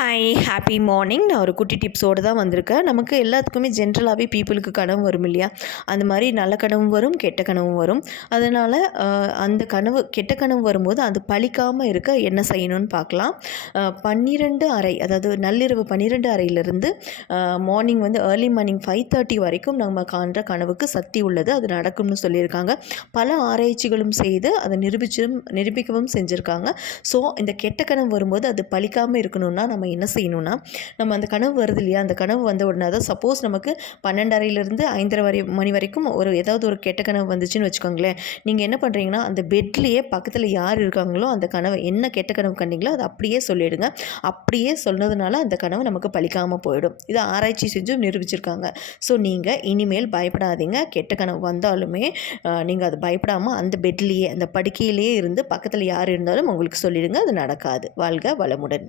Hi happy morning. நான் ஒரு குட்டி டிப்ஸோடு தான் வந்திருக்கேன். நமக்கு எல்லாத்துக்குமே ஜென்ரலாகவே பீப்புளுக்கு கனவு வரும் இல்லையா? அந்த மாதிரி நல்ல கனவும் வரும், கெட்ட கனவும் வரும். அதனால் அந்த கனவு கெட்ட கனவு வரும்போது அது பலிக்காமல் இருக்க என்ன செய்யணும்னு பார்க்கலாம். 12 அறை, அதாவது நள்ளிரவு 12 அறையிலிருந்து மார்னிங் ஏர்லி மார்னிங் 5:30 வரைக்கும் நம்ம காண்ற கனவுக்கு சக்தி உள்ளது, அது நடக்கும்னு சொல்லியிருக்காங்க. பல ஆராய்ச்சிகளும் செய்து அதை நிரூபிக்கவும் செஞ்சுருக்காங்க. ஸோ இந்த கெட்ட கனவு வரும்போது அது பலிக்காமல் இருக்கணும்னா நம்ம என்ன செய்யணும்னா, நம்ம அந்த கனவு வருது இல்லையா, அந்த கனவு வந்த உடனே தான் சப்போஸ் நமக்கு 12:30 5:30 மணி வரைக்கும் ஏதாவது ஒரு கெட்ட கனவு வந்துச்சுன்னு வச்சுக்கோங்களேன். நீங்கள் என்ன பண்ணுறீங்கன்னா, அந்த பெட்லேயே பக்கத்தில் யார் இருக்காங்களோ அந்த கனவை, என்ன கெட்ட கனவு கண்டீங்களோ அதை அப்படியே சொல்லிவிடுங்க. அப்படியே சொன்னதுனால அந்த கனவு நமக்கு பலிக்காமல் போயிடும். இதை ஆராய்ச்சி செஞ்சு நிரூபிச்சிருக்காங்க. ஸோ நீங்கள் இனிமேல் பயப்படாதீங்க. கெட்ட கனவு வந்தாலுமே நீங்கள் அது பயப்படாமல் அந்த பெட்லேயே, அந்த படுக்கையிலேயே இருந்து பக்கத்தில் யார் இருந்தாலும் உங்களுக்கு சொல்லிவிடுங்க. அது நடக்காது. வாழ்க வளமுடன்.